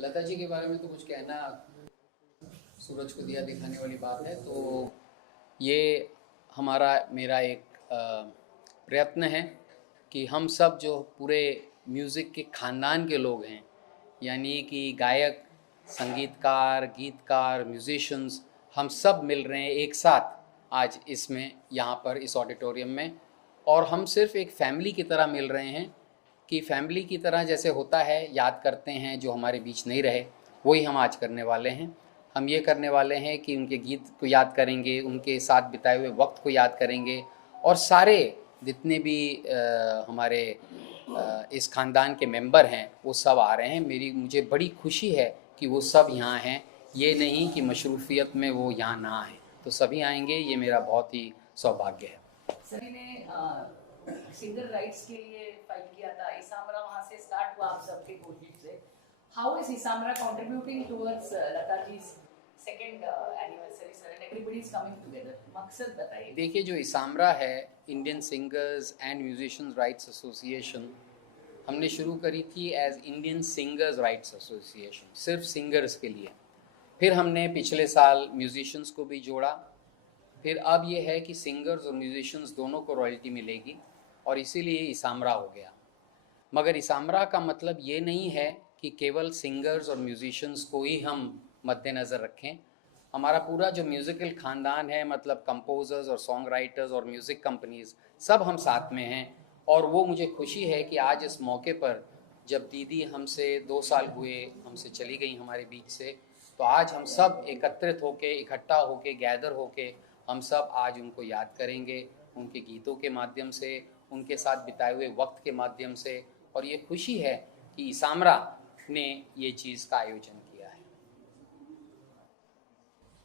लता जी के बारे में तो कुछ कहना, सूरज को दिया दिखाने वाली बात है। तो ये हमारा मेरा एक प्रयत्न है कि हम सब जो पूरे म्यूज़िक के ख़ानदान के लोग हैं, यानी कि गायक, संगीतकार, गीतकार, म्यूजिशियंस, हम सब मिल रहे हैं एक साथ आज इसमें, यहाँ पर इस ऑडिटोरियम में। और हम सिर्फ एक फैमिली की तरह मिल रहे हैं कि फैमिली की तरह जैसे होता है, याद करते हैं जो हमारे बीच नहीं रहे, वही हम आज करने वाले हैं। हम ये करने वाले हैं कि उनके गीत को याद करेंगे, उनके साथ बिताए हुए वक्त को याद करेंगे, और सारे जितने भी हमारे इस ख़ानदान के मेंबर हैं वो सब आ रहे हैं। मुझे बड़ी खुशी है कि वो सब यहाँ हैं, ये नहीं कि मशरूफ़ियत में वो यहाँ ना आएँ, तो सभी आएंगे, ये मेरा बहुत ही सौभाग्य है। सभी ने सिंगर राइट्स के लिए फाइट किया था। इसामरा वहाँ से स्टार्ट हुआ आप सबके कोशिश से। How is ISAMRA contributing towards Lata ji second anniversary sir and everybody is coming together? मकसद बताइए। देखिए, जो इसामरा है, Indian singers and musicians rights association, हमने शुरू करी थी as Indian singers rights association, सिर्फ सिंगर्स के लिए। फिर हमने पिछले साल म्यूजिशियंस को भी जोड़ा। फिर अब ये है कि सिंगर्स और म्यूजिशियंस दोनों को रॉयल्टी मिलेगी, और इसीलिए इसामरा हो गया। मगर इसामरा का मतलब ये नहीं है कि केवल सिंगर्स और म्यूजिशियंस को ही हम मद्देनज़र रखें। हमारा पूरा जो म्यूज़िकल ख़ानदान है, मतलब कंपोज़र्स और सॉन्ग राइटर्स और म्यूज़िक कंपनीज़, सब हम साथ में हैं। और वो मुझे खुशी है कि आज इस मौके पर, जब दीदी हमसे 2 साल हुए, हमसे चली गई हमारे बीच से, तो आज हम सब एकत्रित होके, इकट्ठा होके, गैदर होके, हम सब आज उनको याद करेंगे, उनके गीतों के माध्यम से, उनके साथ बिताए हुए वक्त के माध्यम से। और ये खुशी है कि इसामरा ने ये चीज़ का आयोजन किया है।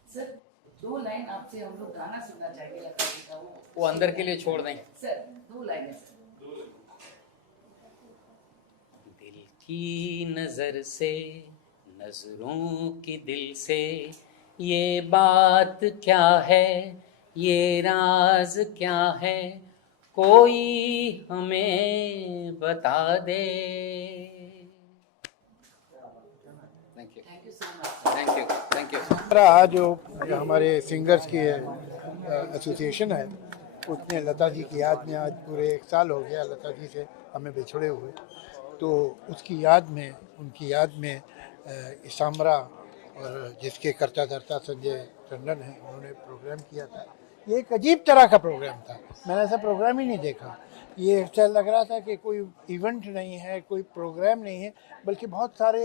सर, 2 लाइन आपसे हम लोग गाना सुनना चाहेंगे लता जी का। वो अंदर के लिए छोड़ दें सर। 2 लाइनें सर। दिल की नजर से, नजरों की दिल से, ये बात क्या है, ये राज क्या है, कोई हमें बता दे। Thank you. Thank you so much. Thank you. Thank you. आज जो हमारे सिंगर्स की एसोसिएशन है, उसने लता जी की याद में, आज पूरे 1 साल हो गया लता जी से हमें बिछड़े हुए, तो उसकी याद में, उनकी याद में इसामरा और जिसके कर्ता धर्ता संजय टंडन हैं, उन्होंने प्रोग्राम किया था। ये एक अजीब तरह का प्रोग्राम था, मैंने ऐसा प्रोग्राम ही नहीं देखा। ये ऐसा लग रहा था कि कोई इवेंट नहीं है, कोई प्रोग्राम नहीं है, बल्कि बहुत सारे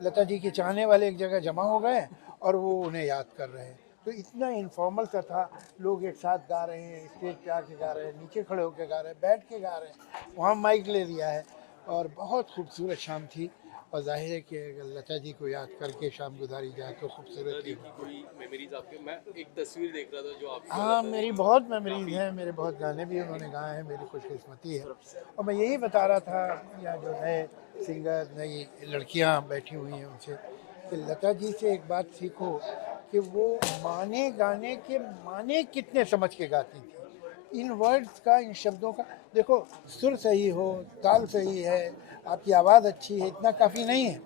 लता जी के चाहने वाले एक जगह जमा हो गए और वो उन्हें याद कर रहे हैं। तो इतना इनफॉर्मल सा था, लोग एक साथ गा रहे हैं, स्टेज पे आके गा रहे हैं, नीचे खड़े होकर गा रहे हैं, बैठ के गा रहे हैं, वहाँ माइक ले लिया है, और बहुत खूबसूरत शाम थी। और जाहिर है कि अगर लता जी को याद करके शाम गुजारी जाए तो खूबसूरत ही होगी। कोई मेमोरीज आपके? मैं एक तस्वीर देख रहा था जो आप। हाँ, मेरी बहुत मेमोरीज हैं, मेरे बहुत गाने भी उन्होंने गाए हैं, मेरी खुशकिस्मती है। और मैं यही बता रहा था, यहाँ जो नए सिंगर, नई लड़कियाँ बैठी हुई हैं, उनसे कि लता जी से एक बात सीखो कि वो माने गाने के माने कितने समझ के गाती थी। इन वर्ड्स का, इन शब्दों का, देखो सुर सही हो, ताल सही है, आपकी आवाज़ अच्छी है, इतना काफ़ी नहीं है,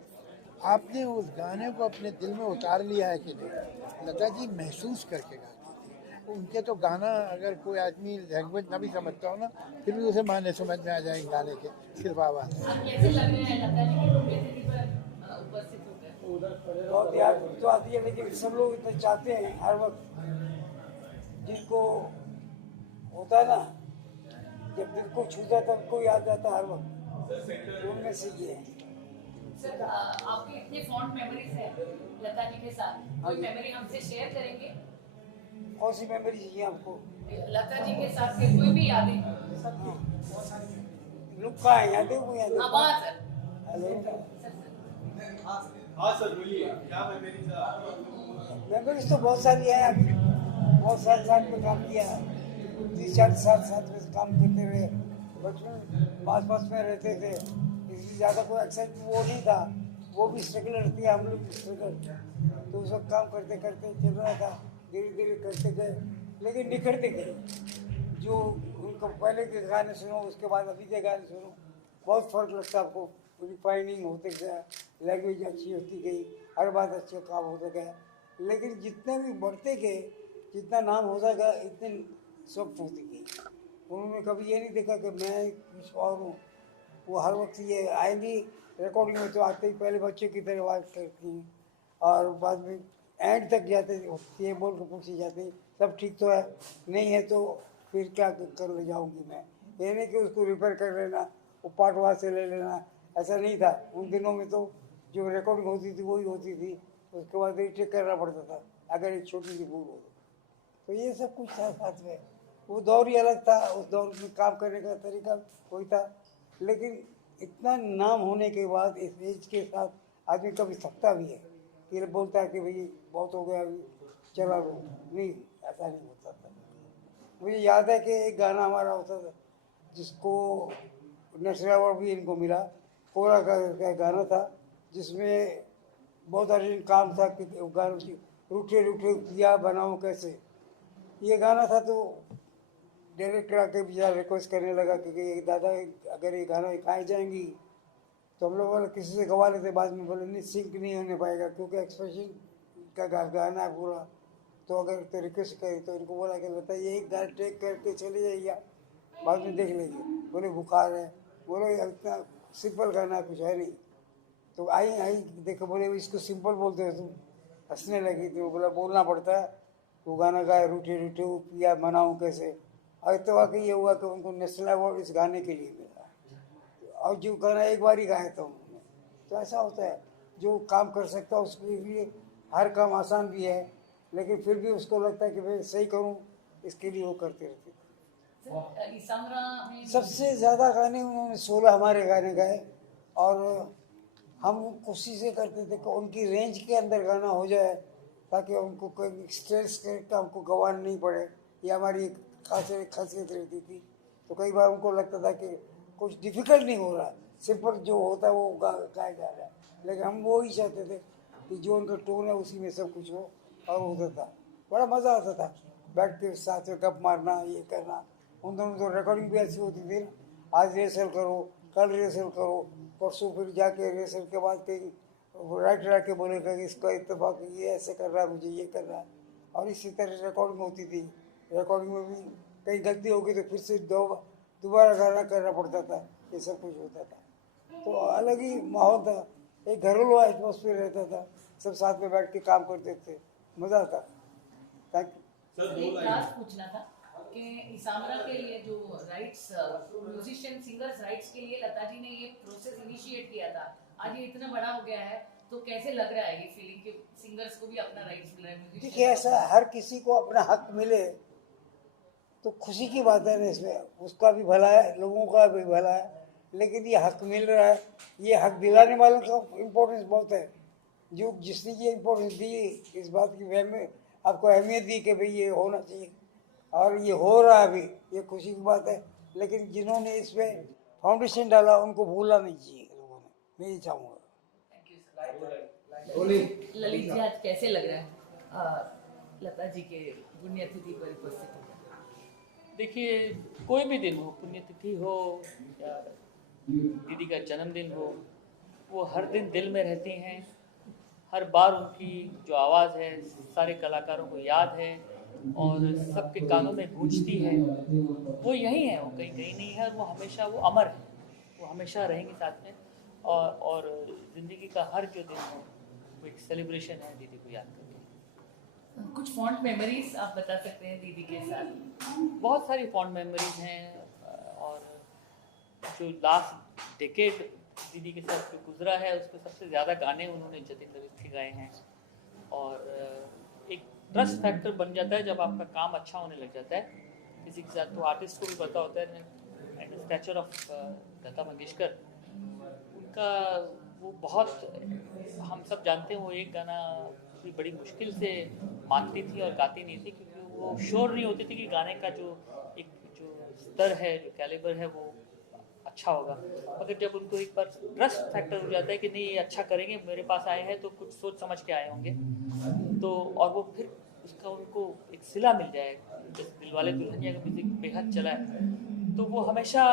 आपने उस गाने को अपने दिल में उतार लिया है कि नहीं। लता जी महसूस करके गाती थी। उनके तो गाना, अगर कोई आदमी लैंग्वेज ना भी समझता हो ना, फिर भी उसे माने समझ में आ जाएंगे गाने के, सिर्फ आवाज़। कैसे लग रहे हैं लता जी की पुण्यतिथि पर उपस्थित हो गए? बहुत याद तो आती है, लेकिन सब लोग इतना चाहते हैं हर वक्त, जिनको होता है ना, जब दिल को छूता है तब को याद आता है हर वक्त, उनमें से ये है। सर, आपकी इतनी फॉन्ड मेमोरीज है लता जी के साथ, कोई मेमोरी हमसे शेयर करेंगे? कौन सी मेमोरी चाहिए आपको? लता जी के साथ के कोई भी यादें? लुक्का है, यादें को याद है। आवाज सर। हाँ सर, बोलिए क्या मेमोरीज? मेमोरीज तो बहुत सारी है, अभी बहुत साल साथ में काम किया है, 30-40 साल साथ में काम करते हुए, बचपन पास में रहते थे, इसलिए ज़्यादा कोई एक्सेंट वो नहीं था, वो भी स्ट्रगलर थी, हम लोग भी स्ट्रगल, तो उस वक्त काम करते करते चल रहा था, धीरे धीरे करते गए, लेकिन निखरते गए। जो उनको पहले के गाने सुनो, उसके बाद अभी के गाने सुनो, बहुत फर्क लगता है आपको, रिफाइनिंग होते गया, लैंग्वेज अच्छी होती गई, हर बात अच्छा काम होता गया। लेकिन जितने भी बढ़ते गए, जितना नाम होता गया, इतने सॉफ्ट होती गई। उन्होंने कभी ये नहीं देखा कि मैं कुछ और हूँ। वो हर वक्त ये आएंगी रिकॉर्डिंग में तो आते ही पहले बच्चे की तरह बात करती हैं और बाद में एंड तक जाते ये बोल के पूछे जाते हैं सब ठीक तो है, नहीं है तो फिर क्या कर ले जाऊंगी मैं। ये नहीं कि उसको रिपेयर कर लेना, वो पार्ट वहाँ से ले लेना, ऐसा नहीं था। उन दिनों में तो जो रिकॉर्डिंग होती थी वही होती थी, उसके बाद रीटेक करना पड़ता था अगर एक छोटी सी भूल हो तो ये सब कुछ था साथ में। वो दौर ही अलग था, उस दौर में काम करने का तरीका कोई था। लेकिन इतना नाम होने के बाद इस एज के साथ आदमी कभी थकता भी है, ये बोलता है कि भाई बहुत हो गया अभी चला लो, नहीं ऐसा नहीं होता था। मुझे याद है कि एक गाना हमारा होता था जिसको नेशनल अवार्ड भी इनको मिला, कोरा का गाना था जिसमें बहुत अर्जेंट काम था कि गाना की रूठे रूठे किया बनाऊँ कैसे, ये गाना था। तो डायरेक्टर आके बेचारा रिक्वेस्ट करने लगा कि दादा अगर ये गाना गाए जाएंगी तो हम लोग बोले किसी से गवा लेते, बाद में बोले नहीं सिंक नहीं होने पाएगा क्योंकि एक्सप्रेशन का गाना है पूरा, तो अगर तो रिक्वेस्ट करे तो इनको बोला कि बताइए एक गाना टेक करके चले जाइए, बाद में देख लेंगे। बोले बुखार है, बोले इतना सिंपल गाना कुछ है नहीं। तो आई देखो बोले इसको सिंपल बोलते हो तुम, हंसने लगी। तो बोला बोलना पड़ता है, वो गाना गाए रूठे रूठे पिया मनाऊँ कैसे। और तो वाकई ये हुआ कि उनको नेशनल अवार्ड इस गाने के लिए मिला, और जो गाना एक बार ही गाया था उन्होंने। तो ऐसा होता है, जो काम कर सकता है उसके लिए हर काम आसान भी है, लेकिन फिर भी उसको लगता है कि भाई सही करूं, इसके लिए वो करते रहते। इसामरा में सबसे ज़्यादा गाने उन्होंने 16 हमारे गाने गाए, और हम कोशिश ये करते थे कि उनकी रेंज के अंदर गाना हो जाए ताकि उनको कोई स्ट्रेस का हमको गंवाना नहीं पड़े। ये हमारी एक खासियत रहती थी। तो कई बार उनको लगता था कि कुछ डिफ़िकल्ट नहीं हो रहा, सिंपल जो होता है वो गाया जा रहा है, लेकिन हम वो ही चाहते थे कि जो उनका टोन है उसी में सब कुछ हो, और होता था। बड़ा मज़ा आता था बैठ के साथ में गप मारना, ये करना। उन दोनों तो रिकॉर्डिंग भी ऐसी होती थी, आज रिहर्सल करो, कल रिहर्सल करो, परसों फिर जाके रिहर्सल के बाद कहीं राइटर आके बोलेगा कि इसका इत्तेफाक ये ऐसे कर रहा है, मुझे ये कर रहा है, और इसी तरह रिकॉर्डिंग होती थी। रिकॉर्डिंग में भी कहीं गलती हो गई तो फिर से दोबारा गाना करना पड़ता था, ये सब कुछ होता था। तो अलग ही माहौल था, एक घरेलू एटमॉस्फेयर रहता था, सब साथ में बैठ के काम करते थे, मज़ा आता। Thank you. एक लास्ट पूछना था कि इसामरा के लिए जो राइट्स म्यूजिशियन सिंगर्स राइट्स के लिए लता जी ने ये प्रोसेस इनिशिएट किया था, आज ये इतना बड़ा हो गया है, तो कैसे लग रहा है ये फीलिंग कि सिंगर्स को भी अपना राइट्स मिल रहा है? देखिए ऐसा हर किसी को अपना हक मिले तो खुशी की बात है ना, इसमें उसका भी भला है, लोगों का भी भला है। लेकिन ये हक मिल रहा है, ये हक दिलाने वालों का इम्पोर्टेंस बहुत है। जो जिसने ये इम्पोर्टेंस दी, इस बात की आपको अहमियत दी कि भाई ये होना चाहिए, और ये हो रहा है अभी, ये खुशी की बात है। लेकिन जिन्होंने इस पर फाउंडेशन डाला उनको भूलना नहीं चाहिए लोगों ने, मैं ये चाहूँगा। ललित जी आज कैसे लग रहा है लता जी के पुण्यतिथि पर उपस्थित होकर? देखिए, कोई भी दिन हो, पुण्यतिथि हो या दीदी का जन्मदिन हो, वो हर दिन दिल में रहती हैं। हर बार उनकी जो आवाज़ है सारे कलाकारों को याद है और सबके कानों में गूंजती है। वो यही है, वो कहीं कहीं नहीं है, और वो हमेशा वो अमर है, वो हमेशा रहेंगी साथ में। और ज़िंदगी का हर जो दिन हो वो एक सेलिब्रेशन है दीदी को याद करके। कुछ फॉन्ड मेमोरीज आप बता सकते हैं दीदी के साथ? बहुत सारी फॉन्ड मेमोरीज हैं, और जो लास्ट डेकेड दीदी के साथ जो गुजरा है उसमें सबसे ज़्यादा गाने उन्होंने जतिन ललित के गाए हैं। और एक ट्रस्ट फैक्टर बन जाता है जब आपका काम अच्छा होने लग जाता है किसी के साथ। तो आर्टिस्ट को भी पता होता है and stature of Lata Mangeshkar, उनका वो बहुत, हम सब जानते हैं वो एक गाना भी बड़ी मुश्किल से मानती थी और गाती नहीं थी, क्योंकि वो श्योर नहीं होती थी कि गाने का जो स्तर है, जो कैलिबर है वो अच्छा होगा। मगर जब उनको एक बार ट्रस्ट फैक्टर हो जाता है कि नहीं ये अच्छा करेंगे, मेरे पास आए हैं तो कुछ सोच समझ के आए होंगे, तो और वो फिर उसका उनको एक सिला मिल जाए। जैसे दिलवाले दुल्हनिया का म्यूजिक बेहद चला है, तो वो हमेशा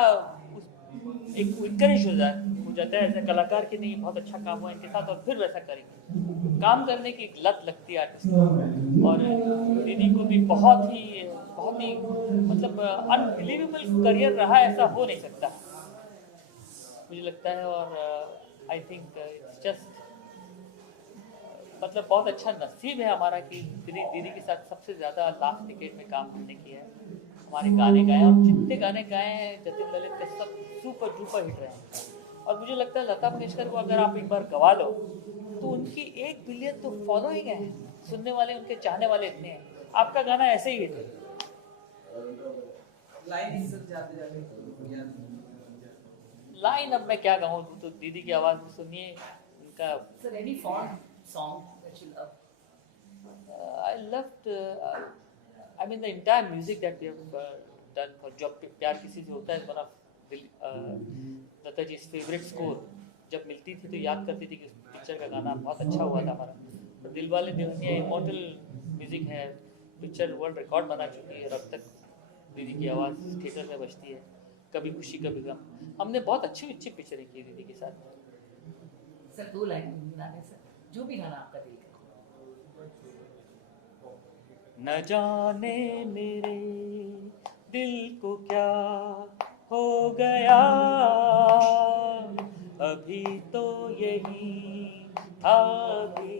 एक इनकरेज हो जाता है एज ए कलाकार कि नहीं बहुत अच्छा काम हुआ इनके साथ और फिर वैसा करेंगे। काम करने की एक लत लगती है आर्टिस्ट को। और दीदी को भी बहुत ही मतलब अनबिलीवेबल करियर रहा, ऐसा हो नहीं सकता मुझे लगता है। और आई थिंक इट्स जस्ट मतलब बहुत अच्छा नसीब है हमारा कि दीदी के साथ सबसे ज़्यादा लास्ट डिकेड में काम करने की है। हमारे गाने गाए और जितने गाने गाए हैं जतिन ललित के सब सुपर डुपर हिट रहे हैं। और मुझे लगता है लता मंगेशकर को अगर आप एक बार गवा लो तो उनकी 1 बिलियन तो फॉलोइंग है, सुनने वाले उनके चाहने वाले इतने हैं। आपका गाना ऐसे ही है। लाइन अब मैं क्या कहूँ, तो दीदी की आवाज़ में सुनिए उनका। Sir, any fond song that you love? I loved, I mean the entire music that we have done for जो प्यार किसी से होता है, one of Lata ji favourite score. जब मिलती थी तो याद करती थी कि उस पिक्चर का गाना बहुत अच्छा हुआ था हमारा। तो दिलवाले दुल्हनिया इमॉर्टल म्यूजिक है, पिक्चर वर्ल्ड रिकॉर्ड बना चुकी है और अब तक दीदी की आवाज़ थिएटर में बजती है। कभी खुशी कभी गम, हमने बहुत अच्छी पिक्चरें की दीदी के साथ। सर 2 लाइन गुनगुनाने सर, जो भी गाना आपका दिल करे। न जाने मेरे दिल को क्या हो गया, अभी तो यही था भी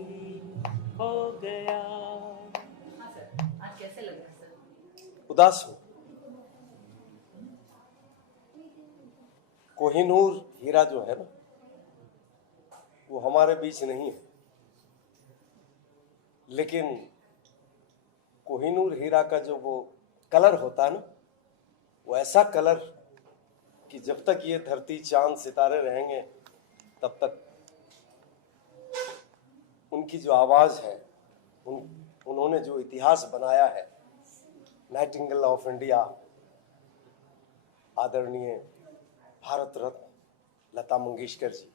हो गया। हाँ सर, आज कैसे लग रहा है सर? उदास हूँ। कोहिनूर हीरा जो है ना, वो हमारे बीच नहीं है, लेकिन कोहिनूर हीरा का जो वो कलर होता है ना, वो ऐसा कलर कि जब तक ये धरती चांद सितारे रहेंगे तब तक उनकी जो आवाज़ है, उन्होंने जो इतिहास बनाया है, नाइटिंगेल ऑफ इंडिया, आदरणीय भारत रत्न लता मंगेशकर जी,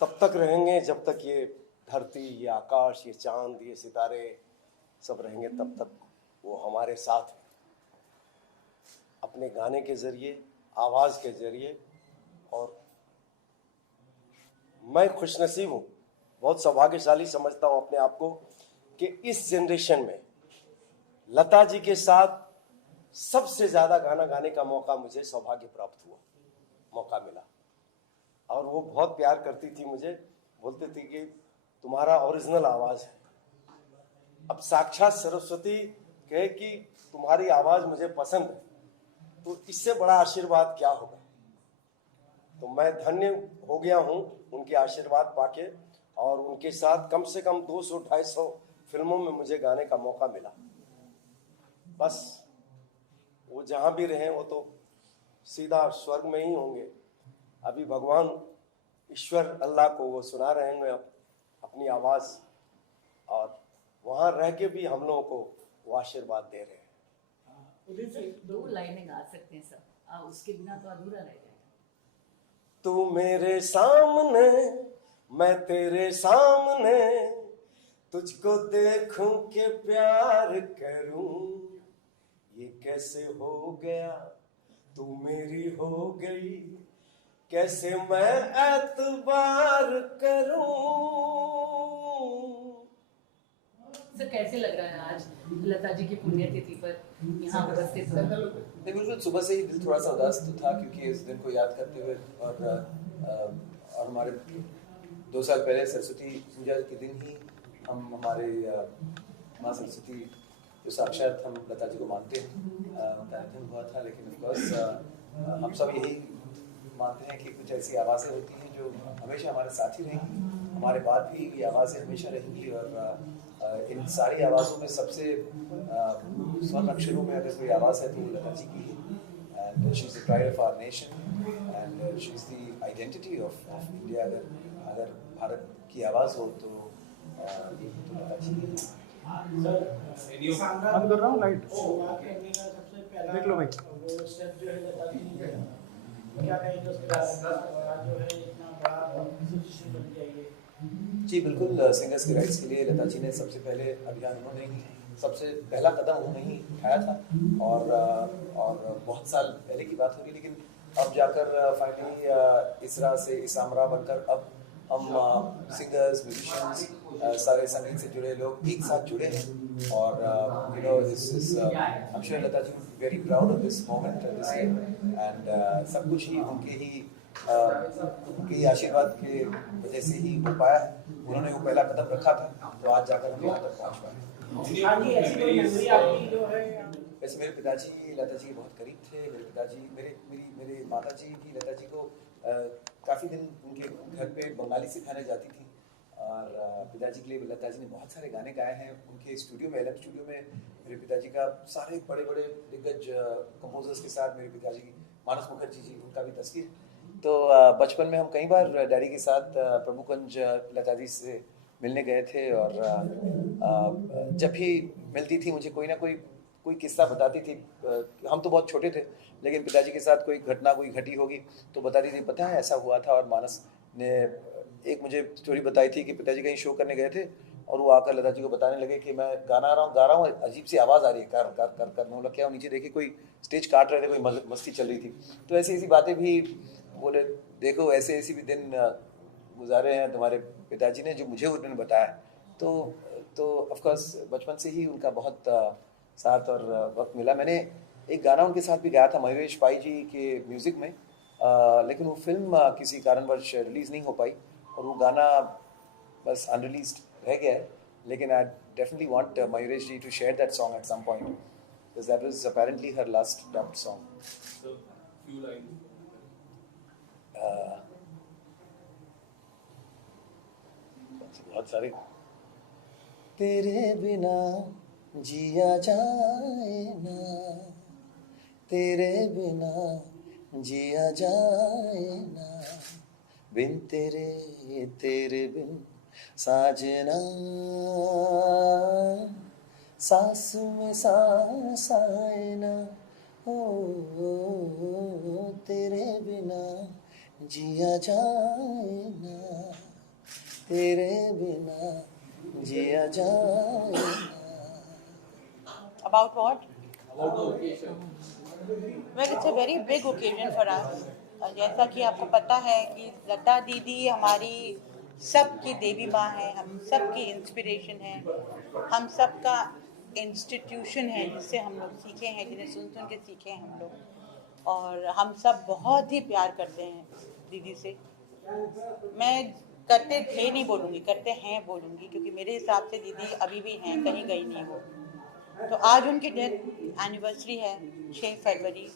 तब तक रहेंगे जब तक ये धरती, ये आकाश, ये चांद, ये सितारे सब रहेंगे, तब तक वो हमारे साथ अपने गाने के जरिए, आवाज़ के जरिए। और मैं खुशनसीब हूँ, बहुत सौभाग्यशाली समझता हूँ अपने आप को कि इस जनरेशन में लता जी के साथ सबसे ज़्यादा गाना गाने का मौका मुझे सौभाग्य प्राप्त हुआ, मौका मिला। और वो बहुत प्यार करती थी मुझे, बोलती थी कि तुम्हारा ओरिजिनल आवाज़ है। अब साक्षात सरस्वती कहे कि तुम्हारी आवाज़ मुझे पसंद है, तो इससे बड़ा आशीर्वाद क्या होगा। तो मैं धन्य हो गया हूँ उनके आशीर्वाद पाके, और उनके साथ कम से कम 200-250 फिल्मों में मुझे गाने का मौका मिला। बस वो जहाँ भी रहें वो तो सीधा स्वर्ग में ही होंगे। अभी भगवान ईश्वर अल्लाह को वो सुना रहे हैं अपनी आवाज़, और वहाँ रह के भी हम लोगों को वो आशीर्वाद दे रहे हैं। सर 2 लाइनें गा सकते हैं सर, उसके बिना तो अधूरा रह जाएगा। तू मेरे सामने, मैं तेरे सामने, तुझको देखूं के प्यार करूं, ये कैसे हो गया, तू मेरी हो गई, कैसे मैं एतबार करूं। सर कैसे लग रहा है आज लता जी की पुण्यतिथि पर यहाँ उपस्थित होना? बिल्कुल, सुबह से ही दिल थोड़ा सा उदास तो था, क्योंकि इस दिन को याद करते हुए और हमारे 2 साल पहले सरस्वती पूजा के दिन ही हम हमारे माँ सरस्वती जो साक्षात हम लता जी को मानते हैं, उनका निधन हुआ था। लेकिन ऑफकोर्स हम सब यही मानते हैं कि कुछ ऐसी आवाज़ें होती हैं जो हमेशा हमारे साथ ही रहेंगी, हमारे बाद भी ये आवाज़ें हमेशा रहेंगी। और इन सारी आवाज़ों में सबसे स्वर्ण अक्षरों में अगर कोई आवाज़ है तो लता जी की है। And she is the pride of our nation and she is the identity of India. अगर भारत की आवाज़ हो तो लता जी की है। बंद कर रहा हूँ लाइट, देख लो भाई। जी बिल्कुल, सिंगर्स के राइट्स के लिए लता जी ने सबसे पहले अभियान उन्होंने ही सबसे पहला कदम उन्होंने ही उठाया था। और बहुत साल पहले की बात होगी, लेकिन अब जाकर फाइनली इसरा से इसामरा बनकर अब हम सिंगर्स, म्यूजिशियंस, सारे संगीत से जुड़े लोग एक साथ जुड़े हैं और you know this is I am sure Lata ji very proud of this moment this year and सब कुछ ही उनके ही आशीर्वाद के वजह से ही हो पाया है। उन्होंने वो पहला कदम रखा था तो आज जाकर हम यहाँ तक पहुँच पाए। वैसे मेरे पिताजी लता जी के बहुत करीब थे। मेरे पिताजी मेरे माता जी भी लता जी को काफ़ी दिन उनके घर पे बंगाली सिखाने जाती थी और पिताजी के लिए लता जी ने बहुत सारे गाने गाए हैं। उनके स्टूडियो में, एलएम स्टूडियो में मेरे पिताजी का सारे बड़े बड़े दिग्गज कंपोजर्स के साथ मेरे पिताजी की, मानस मुखर्जी जी, उनका भी तस्वीर। तो बचपन में हम कई बार डैडी के साथ प्रभुकुंज लता जी से मिलने गए थे और जब भी मिलती थी मुझे कोई ना कोई किस्सा बताती थी। हम तो बहुत छोटे थे लेकिन पिताजी के साथ कोई घटना कोई घटी होगी तो बताती थी, पता है ऐसा हुआ था। और मानस ने एक मुझे स्टोरी बताई थी कि पिताजी कहीं शो करने गए थे और वो आकर लता जी को बताने लगे कि मैं गा रहा हूँ, अजीब सी आवाज़ आ रही है कर कर कर कर। मैं क्या नीचे देखे कोई स्टेज काट रहे थे, कोई मस्ती चल रही थी। तो ऐसी बातें भी बोले, देखो ऐसे भी दिन गुजारे हैं तुम्हारे पिताजी ने जो मुझे उन्होंने बताया। तो ऑफ कोर्स बचपन से ही उनका बहुत साथ और वक्त मिला। मैंने एक गाना उनके साथ भी गाया था मयूरेश पाई जी के म्यूज़िक में, लेकिन वो फिल्म किसी कारणवश रिलीज़ नहीं हो पाई और वो गाना बस अनरिलीज्ड रह गया है। लेकिन I definitely want Mayuresh ji to share that song at some point because that was apparently her last dubbed song. बहुत सारे। तेरे बिना जिया जाए ना, तेरे बिना जिया जाए ना, बिन तेरे बिन साजना, सांस में सांस आए ना, ओ तेरे बिना जिया जाए ना, तेरे बिना जिया जाए। About what? About the occasion. Well, it's a very big occasion for us. जैसा कि आपको पता है कि लता दीदी हमारी सबकी देवी माँ है, हम सबकी इंस्पिरेशन है, हम सबका इंस्टीट्यूशन है जिससे हम लोग सीखे हैं, जिन्हें सुन के सीखे हैं हम लोग। और हम सब बहुत ही प्यार करते हैं दीदी से। मैं करते थे नहीं बोलूँगी, करते हैं बोलूँगी, क्योंकि मेरे हिसाब से दीदी अभी भी हैं, कहीं गई नहीं वो। तो आज उनकी डेथ एनिवर्सरी है 6 फरवरी,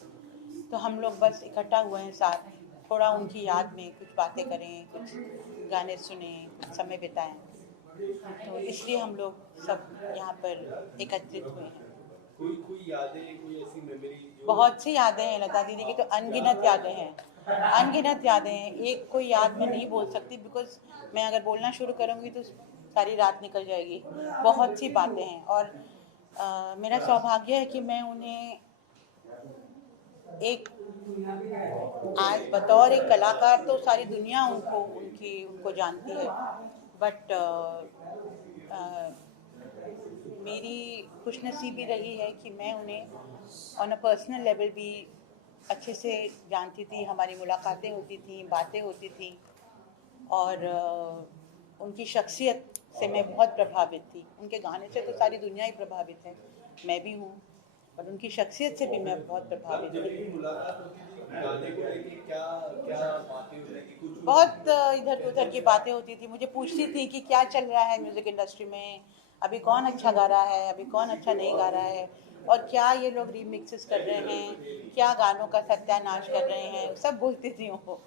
तो हम लोग बस इकट्ठा हुए हैं साथ, थोड़ा उनकी याद में कुछ बातें करें, कुछ गाने सुने, कुछ समय बिताएं। तो इसलिए हम लोग सब यहाँ पर एकत्रित हुए हैं। कोई यादें, कोई ऐसी मेमोरी? बहुत सी यादें हैं लता दीदी की, तो अनगिनत यादें हैं, अनगिनत यादें हैं। एक कोई याद मैं नहीं बोल सकती बिकॉज मैं अगर बोलना शुरू करूँगी तो सारी रात निकल जाएगी। बहुत सी बातें हैं और मेरा सौभाग्य है कि मैं उन्हें एक आज बतौर एक कलाकार तो सारी दुनिया उनको जानती है, बट मेरी खुशनसीबी रही है कि मैं उन्हें ऑन अ पर्सनल लेवल भी अच्छे से जानती थी। हमारी मुलाकातें होती थी, बातें होती थी और उनकी शख्सियत से मैं बहुत प्रभावित थी। उनके गाने से तो सारी दुनिया ही प्रभावित है, मैं भी हूँ, पर उनकी शख्सियत से भी मैं बहुत प्रभावित थी। बहुत इधर उधर की बातें होती थी, मुझे पूछती थी कि क्या चल रहा है म्यूज़िक इंडस्ट्री में, अभी कौन अच्छा गा रहा है, अभी कौन अच्छा नहीं गा रहा है, और क्या ये लोग रीमिक्सेस कर रहे हैं, क्या गानों का सत्यानाश कर रहे हैं, सब बोलती थी वो।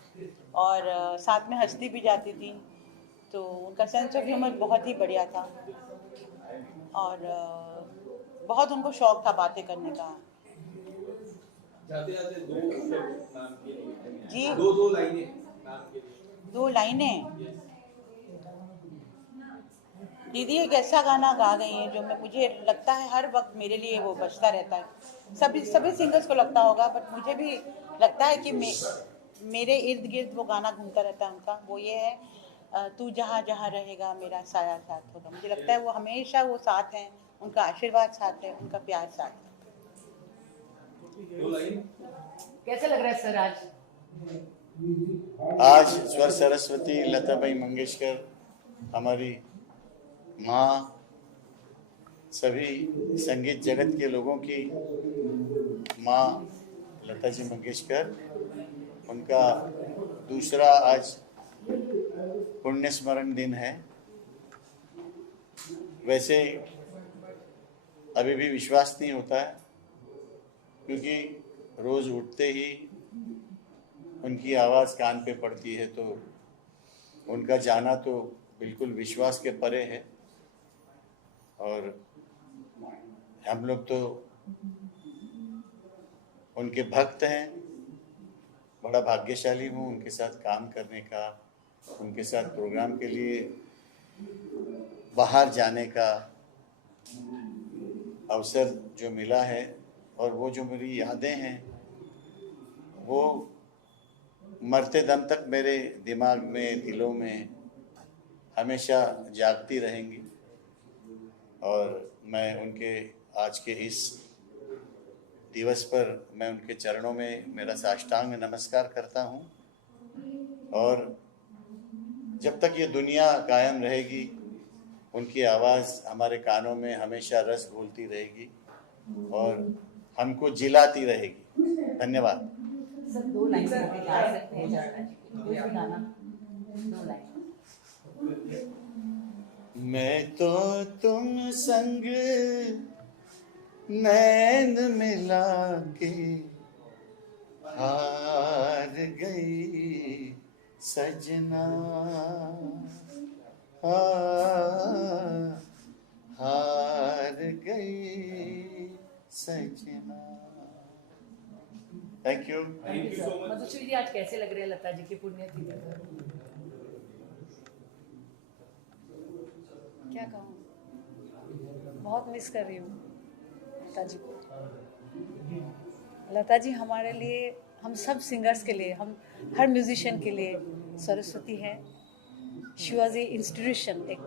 और साथ में हंसती भी जाती थी, तो उनका सेंस ऑफ ह्यूमर बहुत ही बढ़िया था और बहुत उनको शौक था बातें करने का। जाते जी, दो लाइनें नाम के लिए। 2 लाइनें। दीदी एक ऐसा गाना गा गई हैं जो मुझे लगता है हर वक्त मेरे लिए वो बजता रहता है। सभी सिंगर्स को लगता होगा, बट मुझे भी लगता है कि मेरे इर्द गिर्द वो गाना घूमता रहता है उनका। वो ये है, तू जहाँ जहाँ रहेगा मेरा साया साथ होगा। मुझे लगता है वो हमेशा वो साथ हैं, उनका आशीर्वाद साथ है, उनका प्यार साथ है। कैसे लग रहा है सर आज आज स्वर सरस्वती लताबाई मंगेशकर हमारी माँ, सभी संगीत जगत के लोगों की माँ लता जी मंगेशकर, उनका दूसरा आज पुण्य स्मरण दिन है। वैसे अभी भी विश्वास नहीं होता है, क्योंकि रोज़ उठते ही उनकी आवाज़ कान पे पड़ती है, तो उनका जाना तो बिल्कुल विश्वास के परे है। और हम लोग तो उनके भक्त हैं। बड़ा भाग्यशाली हूँ उनके साथ काम करने का, उनके साथ प्रोग्राम के लिए बाहर जाने का अवसर जो मिला है। और वो जो मेरी यादें हैं वो मरते दम तक मेरे दिमाग में, दिलों में हमेशा जागती रहेंगी। और मैं उनके आज के इस दिवस पर मैं उनके चरणों में मेरा साष्टांग नमस्कार करता हूँ। और जब तक ये दुनिया कायम रहेगी, उनकी आवाज़ हमारे कानों में हमेशा रस घोलती रहेगी और हमको जिलाती रहेगी। धन्यवाद। सर 2 लाइन गा सकते हैं जाना जी, कोई भी गाना 2 लाइन। मैं तो तुम संग नैन मिला के हार गई सजना, हार गई सजना। Thank you. Thank you sir. Madhushree ji, आज कैसे लग रहे हैं लता जी की पुण्यतिथि पर? क्या कहूँ, बहुत मिस कर रही हूँ लता जी को। लता जी हमारे लिए, हम सब सिंगर्स के लिए, हम हर म्यूजिशियन के लिए सरस्वती है। शी वॉज ए इंस्टीट्यूशन, एक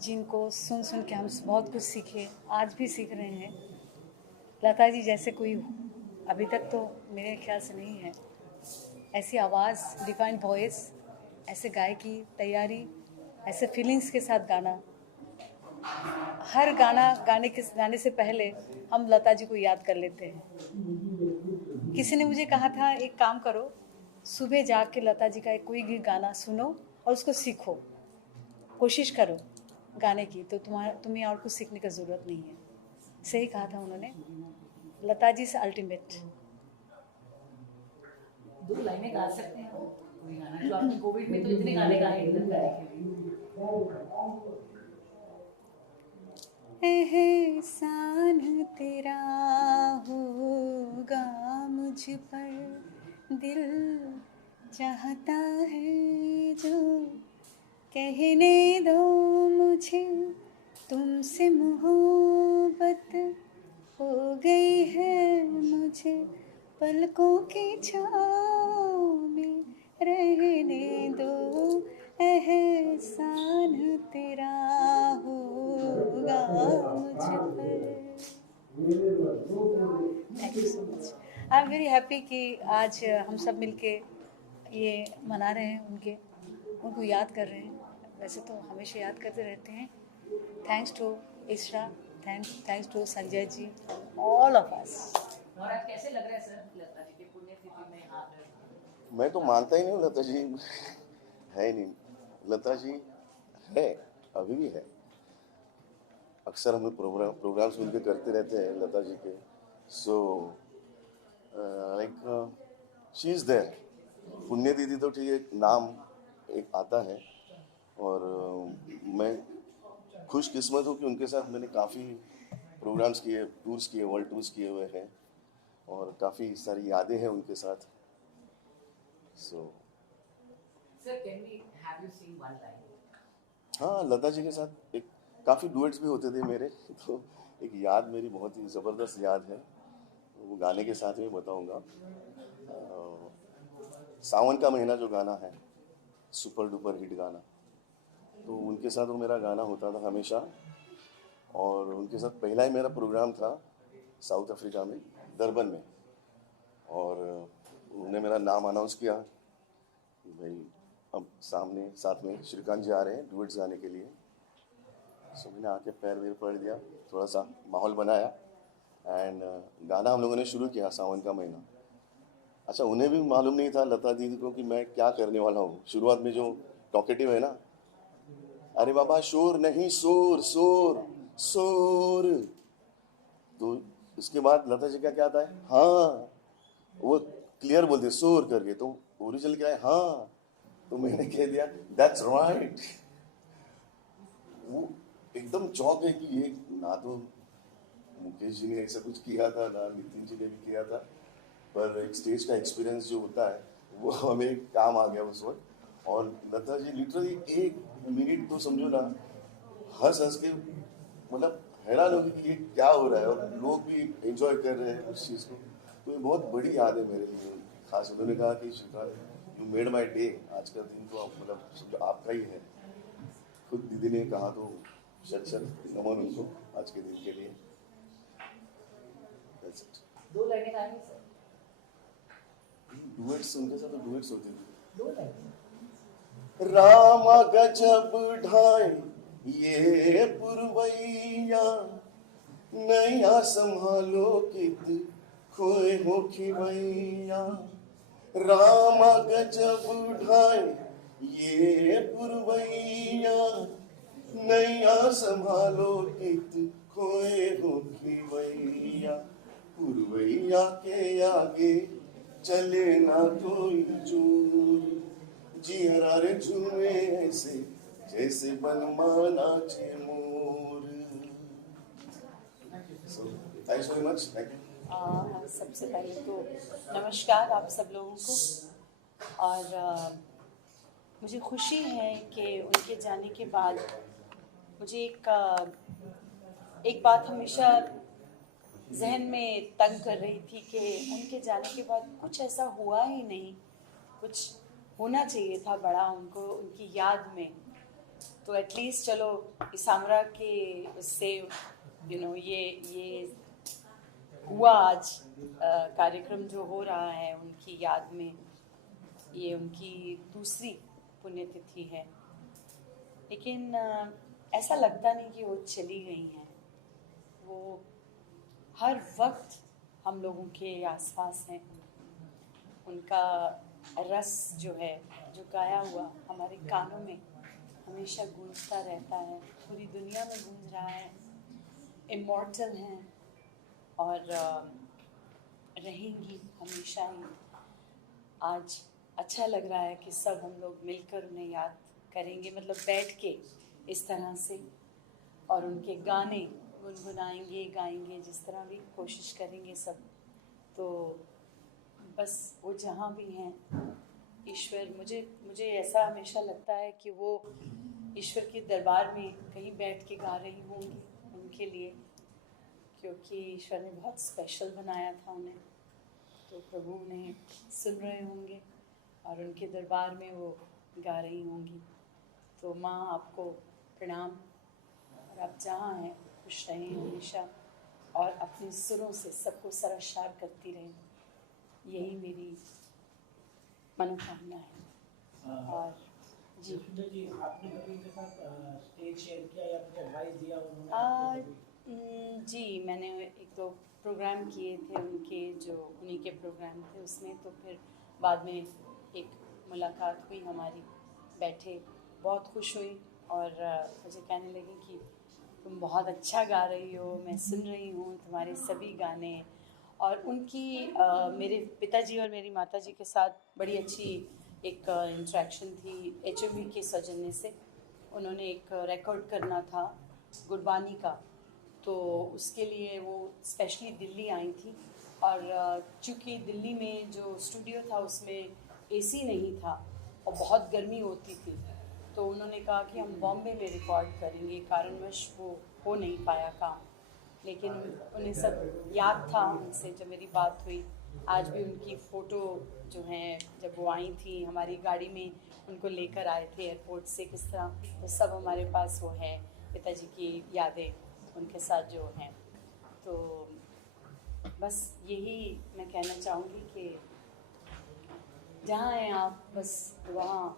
जिनको सुन सुन के हम बहुत कुछ सीखे, आज भी सीख रहे हैं। लता जी जैसे कोई अभी तक तो मेरे ख्याल से नहीं है। ऐसी आवाज़, डिफाइंड वॉइस, ऐसे गायकी तैयारी, ऐसे फीलिंग्स के साथ गाना। हर गाना गाने से पहले हम लता जी को याद कर लेते हैं। किसी ने मुझे कहा था, एक काम करो, सुबह जाग के लता जी का कोई भी गाना सुनो और उसको सीखो, कोशिश करो गाने की, तो तुम्हें और कुछ सीखने की ज़रूरत नहीं है। सही कहा था उन्होंने। लता जी से अल्टीमेट। 2 लाइनें गा सकते हैं कोई गाना जो आपने कोविड में तो इतने गाने गाए हैं लता जी के लिए। एहसान तेरा होगा मुझ पर, दिल चाहता है जो कहने दो मुझे, तुमसे मोहब्बत हो गई है मुझे, पलकों की छाँव में रहने दो, एहसान तेरा होगा मुझ पर। Thank you so much. I am very happy कि आज हम सब मिलके ये मना रहे हैं, उनको याद कर रहे हैं। वैसे तो हमेशा याद करते रहते हैं। थैंक्स टू इशरा, thanks to Sanjay ji, all of us. और आज कैसे लग रहा है सर लता जी की पुण्यतिथि में यहाँ पर? मैं तो मानता ही नहीं हूँ लता जी है ही नहीं। लता जी है, अभी भी है। अक्सर हम प्रोग्राम्स मिलकर करते रहते हैं लता जी के। So like she is there. पुण्यतिथि तो ठीक है, एक नाम एक आता है। और मैं खुशकिस्मत हूँ कि उनके साथ मैंने काफ़ी प्रोग्राम्स किए, टूर्स किए, वर्ल्ड टूर्स किए हुए हैं और काफ़ी सारी यादें हैं उनके साथ। So sir, can we have you sing one line? हाँ, लता जी के साथ एक काफ़ी डुएट्स भी होते थे मेरे। तो एक याद मेरी बहुत ही ज़बरदस्त याद है, वो गाने के साथ में बताऊंगा। सावन का महीना जो गाना है, सुपर डुपर हिट गाना, तो उनके साथ वो मेरा गाना होता था हमेशा। और उनके साथ पहला ही मेरा प्रोग्राम था साउथ अफ्रीका में, डरबन में। और उन्होंने मेरा नाम अनाउंस किया कि भाई अब सामने साथ में श्रीकांत जी आ रहे हैं डुएट्स गाने के लिए। सो मैंने आके पैर वैर पड़ दिया, थोड़ा सा माहौल बनाया एंड गाना हम लोगों ने शुरू किया सावन का महीना। अच्छा, उन्हें भी मालूम नहीं था लता दीदी को कि मैं क्या करने वाला हूँ। शुरुआत में जो टॉकेटिव है ना, अरे बाबा शोर नहीं शोर शोर शोर, तो उसके बाद लता जी का क्या आता है, हाँ, वो क्लियर बोलते शोर करके, तो ओरिजिनल क्या है, हाँ। तो मैंने कह दिया दैट्स राइट। वो एकदम चौंक है कि ये ना तो मुकेश जी ने ऐसा कुछ किया था ना नितिन जी ने भी किया था, पर एक स्टेज का एक्सपीरियंस जो होता है वो हमें काम आ गया उस वक्त। और लता जी लिटरली 1 मिनट तो समझो ना हंस हंस के मतलब हैरान हो गई कि ये क्या हो रहा है, और लोग भी एंजॉय कर रहे हैं उस चीज़ को। तो ये बहुत बड़ी याद है मेरे लिए। खास उन्होंने कहा कि यू मेड माई डे, आज का दिन तो मतलब समझो आपका ही है। खुद दीदी ने कहा तो शत नमन उनको आज के दिन के लिए। That's it. 2 लाइनें गाएंगे सर? डुएट्स उनके साथ तो डुएट्स होते थे। 2 लाइनें। रामा गजब ढाए ये पुरवैया, नैया संभालो कित खोए हो खिवैया। रामा गजब ढाए ये पुरवैया, नैया संभालो कित खोए हो खिवैया। पुरवैया के आगे चले ना कोई जोर, जियरा रे झूमे ऐसे जैसे बनमाना चे मोर। So, thanks very much. Thank you. सबसे पहले तो नमस्कार आप सब लोगों को। और मुझे खुशी है कि उनके जाने के बाद मुझे एक बात हमेशा जहन में तंग कर रही थी कि उनके जाने के बाद कुछ ऐसा हुआ ही नहीं, कुछ होना चाहिए था बड़ा उनको उनकी याद में। तो एटलीस्ट चलो इसामरा के उससे ये हुआ आज कार्यक्रम जो हो रहा है उनकी याद में, ये उनकी दूसरी पुण्यतिथि है। लेकिन ऐसा लगता नहीं कि वो चली गई हैं। वो हर वक्त हम लोगों के आसपास हैं। उनका रस जो है, जो गाया हुआ हमारे कानों में हमेशा गूंजता रहता है, पूरी दुनिया में गूंज रहा है। इमॉर्टल हैं और रहेंगी हमेशा ही। आज अच्छा लग रहा है कि सब हम लोग मिलकर उन्हें याद करेंगे, मतलब बैठ के इस तरह से, और उनके गाने गुनगुनाएंगे, गाएंगे, जिस तरह भी कोशिश करेंगे सब। तो बस वो जहाँ भी हैं, ईश्वर, मुझे ऐसा हमेशा लगता है कि वो ईश्वर के दरबार में कहीं बैठ के गा रही होंगी उनके लिए, क्योंकि ईश्वर ने बहुत स्पेशल बनाया था उन्हें। तो प्रभु उन्हें सुन रहे होंगे और उनके दरबार में वो गा रही होंगी। तो माँ आपको प्रणाम, और आप जहाँ हैं खुश रहें हमेशा, और अपने सुरों से सबको सरशार करती रहें, यही मेरी मनोकामना है। और जी आपने कभी उनके साथ स्टेज शेयर किया या कुछ एडवाइस दिया उन्होंने? जी मैंने 1-2 प्रोग्राम किए थे उनके, जो उन्हीं के प्रोग्राम थे उसमें। तो फिर बाद में एक मुलाकात हुई हमारी, बैठे, बहुत खुश हुई और मुझे कहने लगी कि तुम बहुत अच्छा गा रही हो, मैं सुन रही हूँ तुम्हारे सभी गाने। और उनकी मेरे पिताजी और मेरी माताजी के साथ बड़ी अच्छी एक इंटरेक्शन थी HMV के सौजन्य से। उन्होंने एक रिकॉर्ड करना था गुरबानी का, तो उसके लिए वो स्पेशली दिल्ली आई थी। और चूँकि दिल्ली में जो स्टूडियो था उसमें AC नहीं था और बहुत गर्मी होती थी, तो उन्होंने कहा कि हम बॉम्बे में रिकॉर्ड करेंगे। कारणवश वो हो नहीं पाया काम, लेकिन उन्हें सब याद था उनसे जब मेरी बात हुई। आज भी उनकी फ़ोटो जो हैं, जब वो आई थी हमारी गाड़ी में, उनको लेकर आए थे एयरपोर्ट से, किस तरह वो सब हमारे पास वो है, पिताजी की यादें उनके साथ जो हैं। तो बस यही मैं कहना चाहूँगी कि जहाँ हैं आप बस वहाँ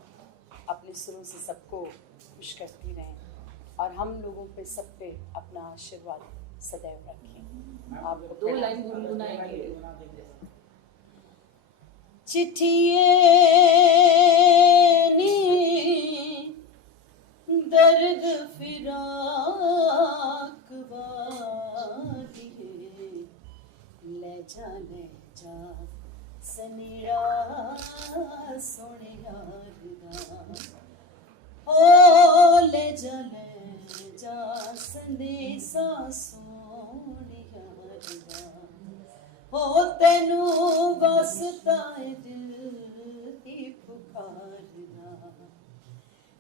अपने सुरों से सबको खुश करती रहें और हम लोगों पे सब पे अपना आशीर्वाद सदैव रखें। आपको 2 लाइन गुनगुनाएंगे। चिट्ठिए नी दर्द फिराक वाली ले जा सनेरा सोने यार ओ ले जा संदेशा सोने यार ओ तेनू वास्ता दिल दी पुकारदा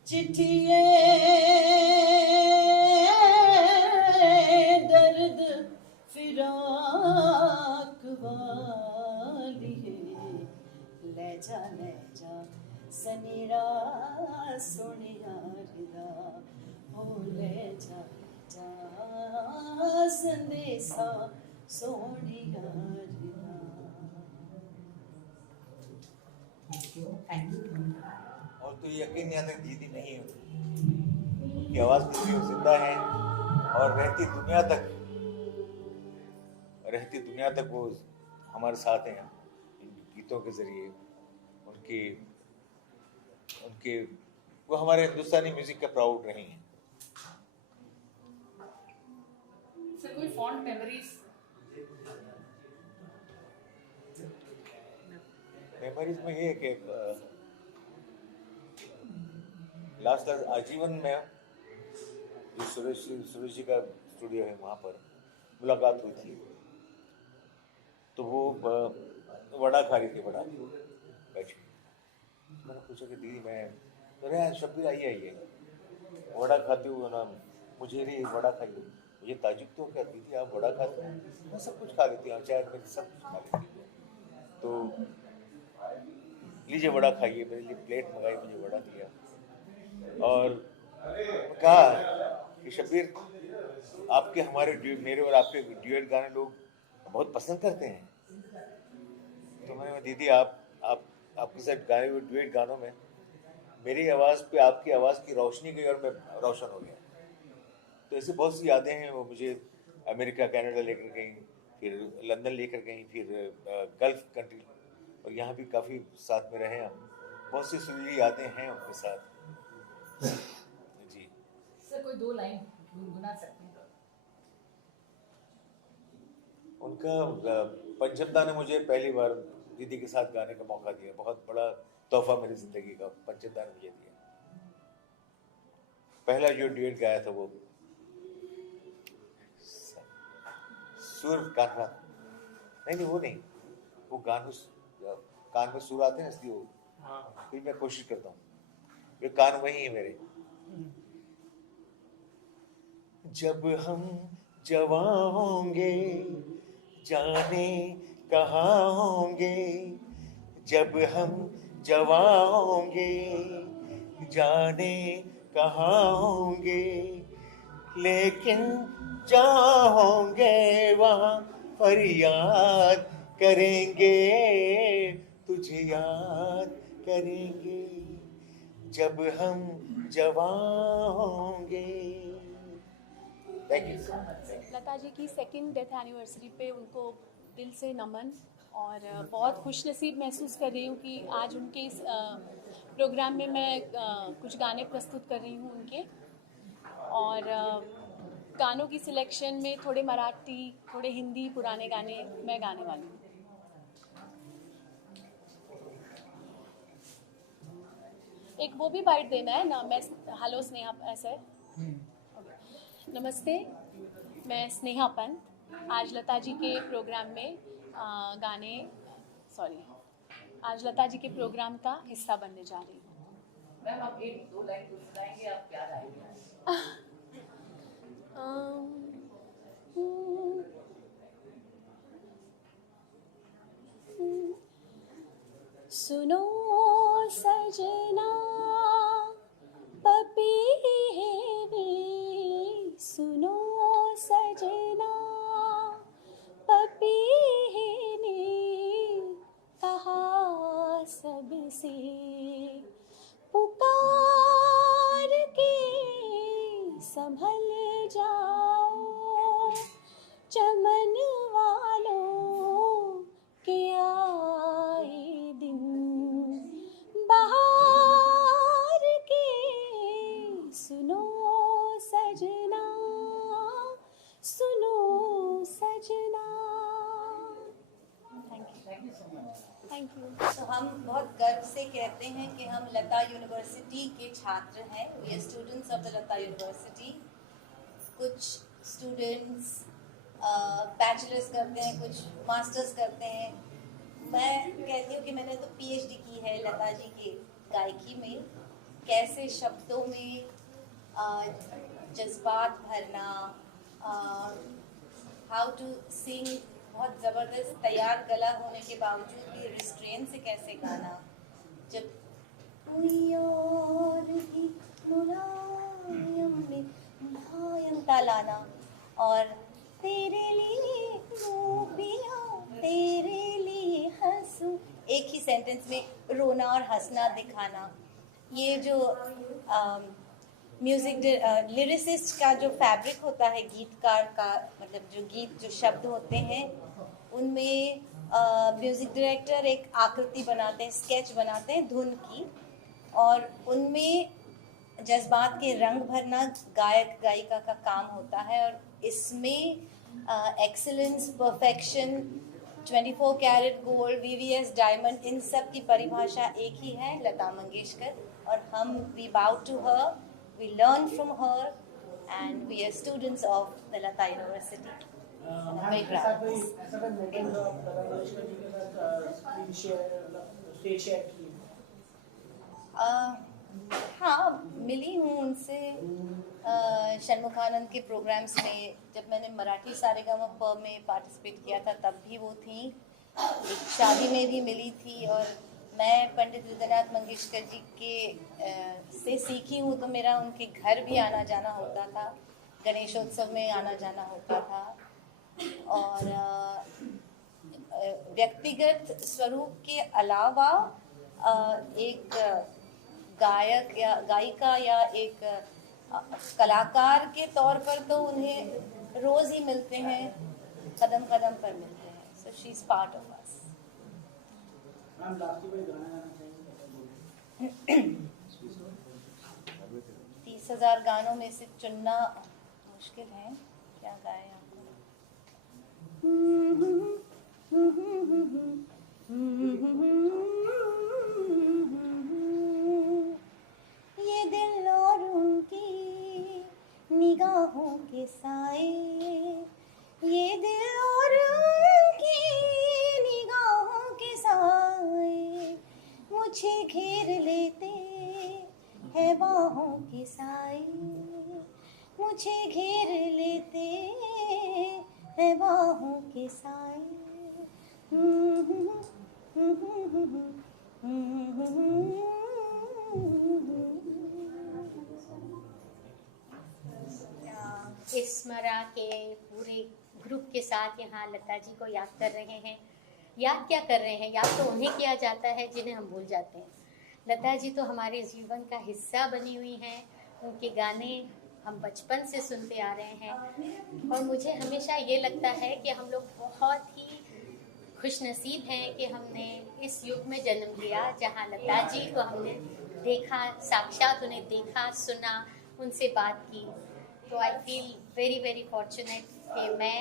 चिट्ठिए दर्द फिराक वाली ले जा सनेरा सोने यारदा ओ ले जा संदेशा सोने यारदा। और तो यकीन नहीं आता दीदी नहीं होती, उनकी आवाज़ भी जिंदा है और रहती दुनिया तक वो हमारे साथ हैं इन गीतों के जरिए। उनके वो हमारे हिंदुस्तानी म्यूजिक के प्राउड रही हैं। सर कोई फॉन्ट मेमोरीज? मेमोरीज में ये है कि लास्ट आजीवन में जो सुरेश जी का स्टूडियो है वहाँ पर मुलाकात हुई थी, तो वो वड़ा खा रही थी, वड़ा बैठ। मैंने पूछा कि दीदी मैं अरे शब्बीर आइए वड़ा खाती हूँ ना, मुझे नहीं वड़ा खाइए। मुझे ताजुब तो क्या दीदी आप वड़ा खाते हैं? मैं सब कुछ खा लेती हूँ, चाय में सब कुछ खा लेती हूँ। तो लीजिए वड़ा खाइए, मेरे लिए प्लेट मंगाई, मुझे वड़ा दिया और कहा कि शब्बीर आपके हमारे मेरे और आपके ड्यूएट गाने लोग बहुत पसंद करते हैं। तो मैंने दीदी आपके साथ गाए हुए ड्यूएट गानों में मेरी आवाज़ पे आपकी आवाज़ की रोशनी गई और मैं रोशन हो गया। तो ऐसी बहुत सी यादें हैं। वो मुझे अमेरिका कनाडा लेकर गई, फिर लंदन लेकर गई, फिर गल्फ कंट्री, और यहाँ भी काफ़ी साथ में रहे हम। बहुत सी सुरीली यादें हैं उनके साथ। जी सर कोई 2 लाइन गुनगुना सकते हैं? उनका पंचमदा ने मुझे पहली बार दीदी के साथ गाने का मौका दिया, बहुत बड़ा तोहफा मेरी जिंदगी का पंचमदा ने मुझे दिया। पहला जो ड्यूएट गाया था वो सुर कान्हा, नहीं वो नहीं, वो कान में सुर आते हैं इसलिए वो, फिर मैं कोशिश करता हूँ, ये कान वही है मेरे। जब हम जवां होंगे जाने कहाँ होंगे, जब हम जवां होंगे जाने कहाँ होंगे, लेकिन जहाँ होंगे वहाँ फरियाद करेंगे, तुझे याद करेंगे जब हम जवां होंगे। Thank you. लता जी की 2nd डेथ एनिवर्सरी पे उनको दिल से नमन, और बहुत खुश नसीब महसूस कर रही हूँ कि आज उनके इस प्रोग्राम में मैं कुछ गाने प्रस्तुत कर रही हूँ उनके, और गानों की सिलेक्शन में थोड़े मराठी, थोड़े हिंदी पुराने गाने मैं गाने वाली हूँ। एक वो भी बाइट देना है ना, मैं हेलो स्नेहा, ऐसा है। नमस्ते, मैं स्नेहा पंत आज लता जी के प्रोग्राम में आज लता जी के प्रोग्राम का हिस्सा बनने जा रही हूँ। मैम आप 1-2 लाइन गुनगुनाएंगे, आप क्या गाएंगे? सुनो सजना पपीने, सुनो सजना पपीने, कहा सब संभल जाओ, चमन वालों के आए दिन बहार के सुनो सजना, सुनो सजना। Thank you. तो हम बहुत गर्व से कहते हैं कि हम लता यूनिवर्सिटी के छात्र हैं। We are students of the Lata university. कुछ स्टूडेंट्स बैचलर्स करते हैं, कुछ मास्टर्स करते हैं। मैं कहती हूँ कि मैंने तो पीएचडी की है लता जी की गायकी में। कैसे शब्दों में जज्बात भरना, हाउ टू सिंग, बहुत ज़बरदस्त तैयार गला होने के बावजूद भी रिस्ट्रेन से कैसे गाना। जब कोई और भी मुलायम में मुलायम तालाना, और तेरे लिए रो पिया तेरे लिए हंसूं, एक ही सेंटेंस में रोना और हंसना दिखाना। ये जो म्यूज़िक लिरिसिस्ट का जो फैब्रिक होता है, गीतकार का मतलब जो गीत जो शब्द होते हैं उनमें म्यूज़िक डायरेक्टर एक आकृति बनाते हैं, स्केच बनाते हैं धुन की, और उनमें जज्बात के रंग भरना गायक गायिका का काम होता है। और इसमें excellence, perfection, 24 carat gold, VVS diamond, इन सब की परिभाषा एक ही है, लता मंगेशकर। और हम we bow to her, we learn from her, and we are students of the Lata University. And I'm very proud. ऐसा कोई मोमेंट जो आप लता मंगेशकर जी के साथ स्क्रीन शेयर, स्टेज शेयर की? हाँ, मिली हूँ उनसे षणमुखानंद के प्रोग्राम्स में। जब मैंने मराठी सारेगामा में पार्टिसिपेट किया था तब भी वो थी, एक शादी में भी मिली थी। और मैं पंडित हृदयनाथ मंगेशकर जी के से सीखी हूँ, तो मेरा उनके घर भी आना जाना होता था, गणेशोत्सव में आना जाना होता था। और व्यक्तिगत स्वरूप के अलावा एक गायक या गायिका या एक कलाकार के तौर पर तो उन्हें रोज़ ही मिलते हैं, कदम कदम पर मिलते हैं। So she is part of us. 30,000 गानों में से चुनना मुश्किल है, क्या गाए आपको? ये दिल और उनकी निगाहों के साए, ये दिल और उनकी निगाहों के साए मुझे घेर लेते हैं बाहों के साए, मुझे घेर लेते हैं बाहों के साए। स्मरा के पूरे ग्रुप के साथ यहाँ लता जी को याद कर रहे हैं। याद क्या कर रहे हैं, याद तो उन्हें किया जाता है जिन्हें हम भूल जाते हैं। लता जी तो हमारे जीवन का हिस्सा बनी हुई हैं। उनके गाने हम बचपन से सुनते आ रहे हैं, और मुझे हमेशा ये लगता है कि हम लोग बहुत ही खुशनसीब हैं कि हमने इस युग में जन्म लिया जहाँ लता जी को हमने देखा, साक्षात उन्हें देखा, सुना, उनसे बात की। तो I feel very very fortunate कि मैं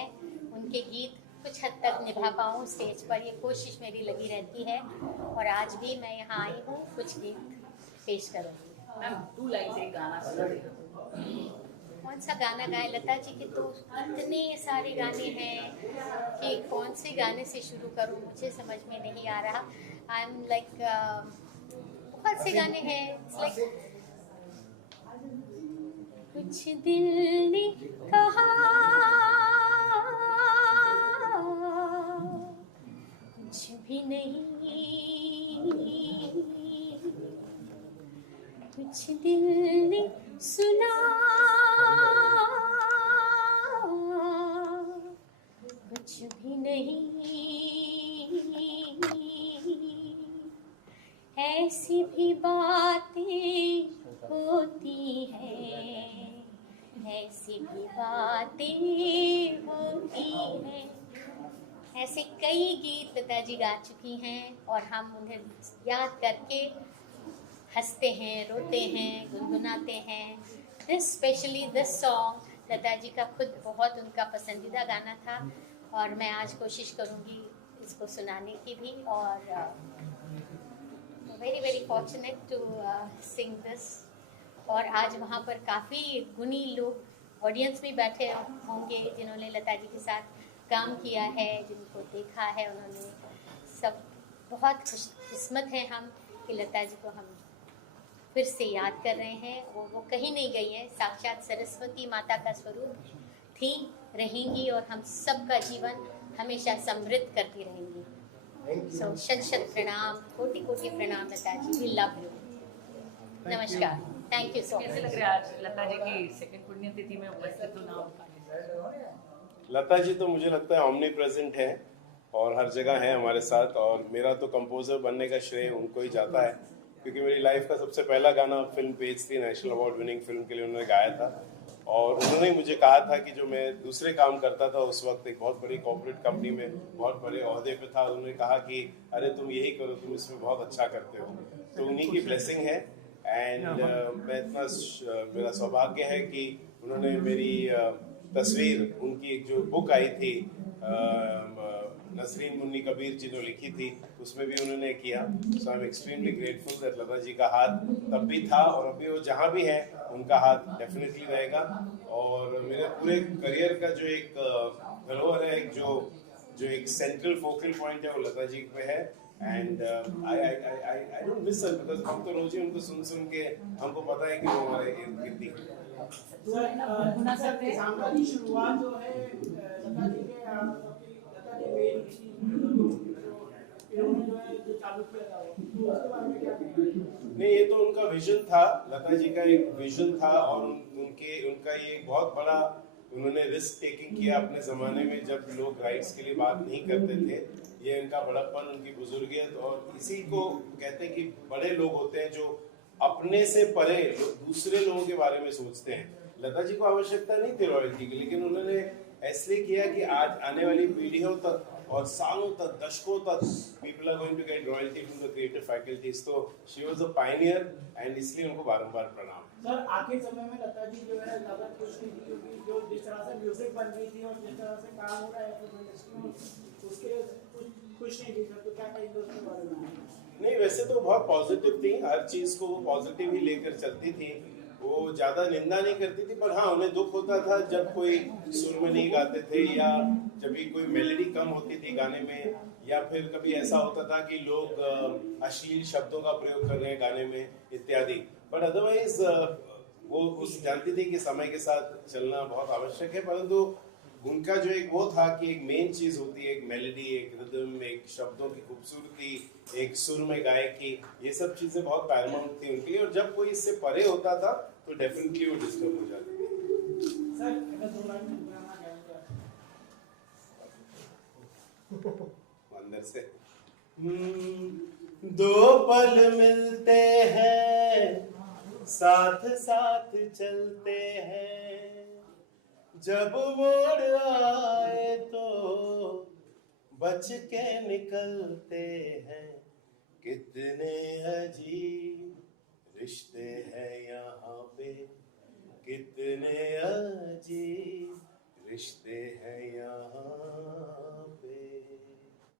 उनके गीत कुछ हद तक निभा पाऊँ स्टेज पर। ये कोशिश मेरी लगी रहती है, और आज भी मैं यहाँ आई हूँ कुछ गीत पेश करूँगी। मैम 2 लाइन से गाना कौन सा गाना गाए? लता जी के तो इतने सारे गाने हैं कि कौन से गाने से शुरू करूँ, मुझे समझ में नहीं आ रहा। आई एम लाइक बहुत से गाने हैं। लाइक कुछ दिल ने कहा, कुछ भी नहीं, कुछ दिल ने सुना, कुछ भी नहीं, ऐसी भी बातें होती हैं, ऐसी भी बातें होती हैं। ऐसे कई गीत लता जी गा चुकी हैं और हम उन्हें याद करके हंसते हैं, रोते हैं, गुनगुनाते हैं। स्पेशली दिस सॉन्ग लता जी का खुद बहुत उनका पसंदीदा गाना था और मैं आज कोशिश करूँगी इसको सुनाने की भी। और very very fortunate to sing this. और आज वहाँ पर काफ़ी गुणी लोग ऑडियंस में बैठे होंगे जिन्होंने लता जी के साथ काम किया है, जिनको देखा है उन्होंने। सब बहुत खुशकिस्मत हैं हम कि लता जी को हम फिर से याद कर रहे हैं। वो कहीं नहीं गई है, साक्षात सरस्वती माता का स्वरूप थी, रहेंगी और हम सबका जीवन हमेशा समृद्ध करती रहेंगी। सो शत शत प्रणाम, कोटि कोटि प्रणाम Lata ji, we love you. नमस्कार, थैंक यू सो मच। कैसे लग रहा है आज लता जी की सेकंड पुण्यतिथि में उपस्थित होना? लता जी तो मुझे लगता है ऑमनी प्रेजेंट है और हर जगह है हमारे साथ। और मेरा तो कंपोजर बनने का श्रेय उनको ही जाता है, क्योंकि मेरी लाइफ का सबसे पहला गाना फिल्म पेज थी, नेशनल अवार्ड विनिंग फिल्म के लिए उन्होंने गाया था। और उन्होंने मुझे कहा था कि जो मैं दूसरे काम करता था उस वक्त एक बहुत बड़ी कॉर्पोरेट कंपनी में बहुत बड़े ओहदे पे था, उन्होंने कहा कि अरे तुम यही करो, तुम इसमें बहुत अच्छा करते हो। तो उन्हीं की ब्लेसिंग है। एंड मैं इतना मेरा सौभाग्य है कि उन्होंने मेरी तस्वीर, उनकी एक जो बुक आई थी नसरीन मुन्नी कबीर जी ने लिखी थी, उसमें भी उन्होंने किया। So I am extremely grateful that Lata ji का हाथ तब भी था और अभी वो जहाँ भी है उनका हाथ डेफिनेटली रहेगा। और मेरे पूरे करियर का जो एक धरोहर है, जो एक सेंट्रल फोकल पॉइंट है, वो लता जी पे है। And I don't miss her, because हम तो रोज ही उनको सुन के हमको पता है कि वो हमारे इर्द गिर्द ही है। सांबा की शुरुआत जो है लता जी के लता जी मेन इन्होंने जो है जो चालू किया था, तो उसके बारे में क्या कहेंगे? नहीं, ये तो उनका विजन था, लता जी का एक विजन था और उनका ये बहुत बड़ा उन्होंने रिस्क टेकिंग किया अपने ज़माने में जब लोग राइट्स के लिए बात नहीं करते थे। ये इनका बड़प्पन, उनकी बुजुर्गियत, और इसी को कहते हैं कि बड़े लोग होते हैं जो अपने से परे दूसरे लोगों के बारे में सोचते हैं। लता जी को आवश्यकता नहीं थी रॉयल्टी की, लेकिन उन्होंने इसलिए किया कि आज आने वाली पीढ़ियों तक और सालों तक, दशकों तक people are going to get royalty from the creative faculties. तो she was a pioneer and इसलिए उनको बारंबार प्रणाम। सर आखिरी समय में लता जी जो है ज़्यादा खुश नहीं थी, क्योंकि जो जिस तरह से म्यूजिक बन रही थी और जिस तरह से काम हो रहा है फिल्म इंडस्ट्री में, उसके खुश नहीं थी। सर तो क्या कहेंगे उसके बारे में? नहीं, वैसे तो बहुत पॉजिटिव थी, हर चीज को वो पॉजिटिव ही लेकर चलती थी। वो ज्यादा निंदा नहीं करती थी, पर हाँ उन्हें दुख होता था जब कोई सुर में नहीं गाते थे, या जब भी कोई मेलोडी कम होती थी गाने में, या फिर कभी ऐसा होता था कि लोग अश्लील शब्दों का प्रयोग कर रहे हैं गाने में इत्यादि। बट अदरवाइज वो उस जानती थी कि समय के साथ चलना बहुत आवश्यक है। परंतु उनका जो एक वो था कि एक मेन चीज होती है, एक मेलोडी, एक रिदम, एक शब्दों की खूबसूरती, एक सुर में गायकी, ये सब चीजें बहुत पैरामाउंट थी उनके लिए। और जब कोई इससे परे होता था तो डेफिनेटली वो डिस्टर्ब हो जाती थी। सर अगर 2 लाइन गाना गाएंगे अंदर से दो पल मिलते हैं, साथ साथ चलते हैं, जब मोड़ आए तो बच के निकलते हैं, कितने अजीब रिश्ते हैं यहाँ पे, कितने